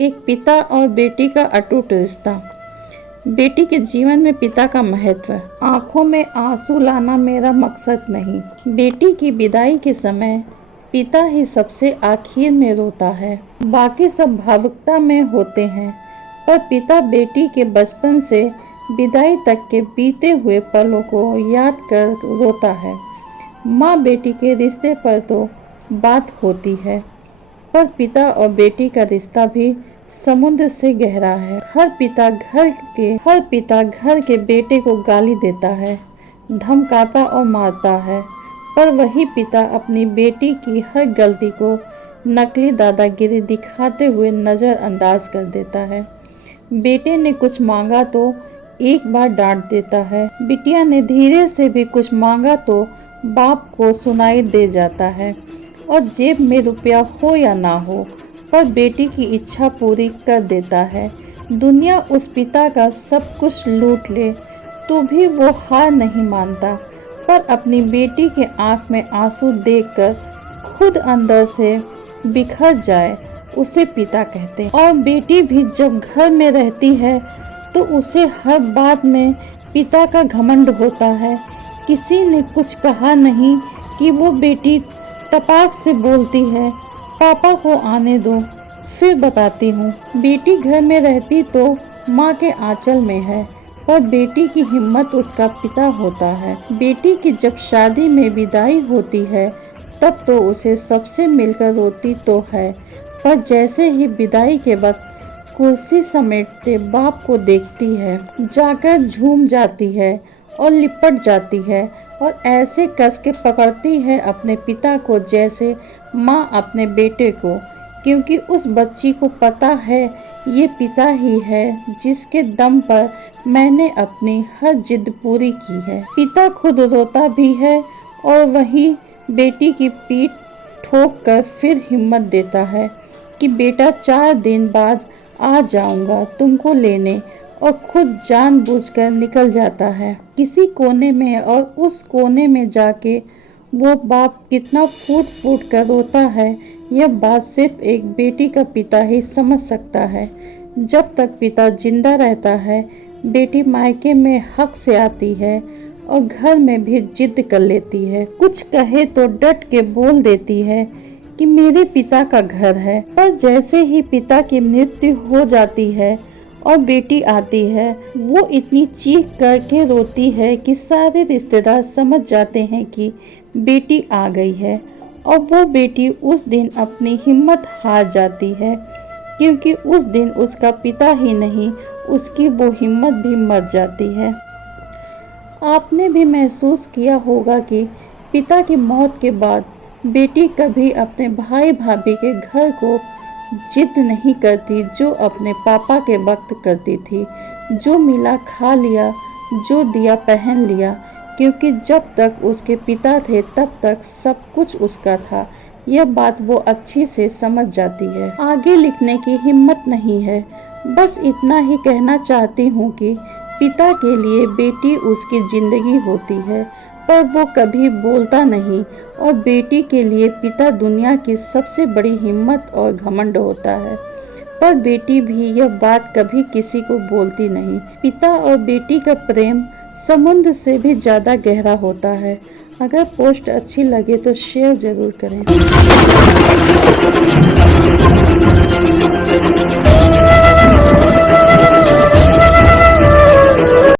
एक पिता और बेटी का अटूट रिश्ता। बेटी के जीवन में पिता का महत्व। आंखों में आंसू लाना मेरा मकसद नहीं। बेटी की विदाई के समय पिता ही सबसे आखिर में रोता है, बाकी सब भावुकता में होते हैं, पर पिता बेटी के बचपन से विदाई तक के बीते हुए पलों को याद कर रोता है। माँ बेटी के रिश्ते पर तो बात होती है, पर पिता और बेटी का रिश्ता भी समुद्र से गहरा है। हर पिता घर के बेटे को गाली देता है, धमकाता और मारता है, पर वही पिता अपनी बेटी की हर गलती को नकली दादागिरी दिखाते हुए नज़रअंदाज कर देता है। बेटे ने कुछ मांगा तो एक बार डांट देता है, बिटिया ने धीरे से भी कुछ मांगा तो बाप को सुनाई दे जाता है, और जेब में रुपया हो या ना हो, पर बेटी की इच्छा पूरी कर देता है। दुनिया उस पिता का सब कुछ लूट ले तो भी वो हार नहीं मानता, पर अपनी बेटी के आंख में आंसू देखकर खुद अंदर से बिखर जाए उसे पिता कहते हैं। और बेटी भी जब घर में रहती है तो उसे हर बात में पिता का घमंड होता है। किसी ने कुछ कहा नहीं कि वो बेटी टपाक से बोलती है, पापा को आने दो, फिर बताती हूँ। बेटी घर में रहती तो माँ के आंचल में है, पर बेटी की हिम्मत उसका पिता होता है। बेटी की जब शादी में विदाई होती है तब तो उसे सबसे मिलकर रोती तो है, पर जैसे ही विदाई के वक्त कुर्सी समेटते बाप को देखती है, जाकर झूम जाती है और लिपट जाती है, और ऐसे कस के पकड़ती है अपने पिता को जैसे माँ अपने बेटे को, क्योंकि उस बच्ची को पता है ये पिता ही है जिसके दम पर मैंने अपनी हर जिद पूरी की है। पिता खुद रोता भी है और वही बेटी की पीठ ठोक कर फिर हिम्मत देता है कि बेटा 4 दिन बाद आ जाऊंगा तुमको लेने, और खुद जानबूझकर निकल जाता है किसी कोने में, और उस कोने में जाके वो बाप कितना फूट फूट कर रोता है, यह बात सिर्फ एक बेटी का पिता ही समझ सकता है। जब तक पिता जिंदा रहता है बेटी मायके में हक से आती है और घर में भी जिद कर लेती है। कुछ कहे तो डट के बोल देती है कि मेरे पिता का घर है, पर जैसे ही पिता की मृत्यु हो जाती है और बेटी आती है, वो इतनी चीख करके रोती है कि सारे रिश्तेदार समझ जाते हैं कि बेटी आ गई है, और वो बेटी उस दिन अपनी हिम्मत हार जाती है, क्योंकि उस दिन उसका पिता ही नहीं उसकी वो हिम्मत भी मर जाती है। आपने भी महसूस किया होगा कि पिता की मौत के बाद बेटी कभी अपने भाई भाभी के घर को जिद नहीं करती जो अपने पापा के वक्त करती थी। जो मिला खा लिया, जो दिया पहन लिया, क्योंकि जब तक उसके पिता थे तब तक सब कुछ उसका था। यह बात वो अच्छी से समझ जाती है। आगे लिखने की हिम्मत नहीं है, बस इतना ही कहना चाहती हूँ कि पिता के लिए बेटी उसकी जिंदगी होती है, पर वो कभी बोलता नहीं, और बेटी के लिए पिता दुनिया की सबसे बड़ी हिम्मत और घमंड होता है, पर बेटी भी यह बात कभी किसी को बोलती नहीं। पिता और बेटी का प्रेम समुद्र से भी ज़्यादा गहरा होता है। अगर पोस्ट अच्छी लगे तो शेयर ज़रूर करें।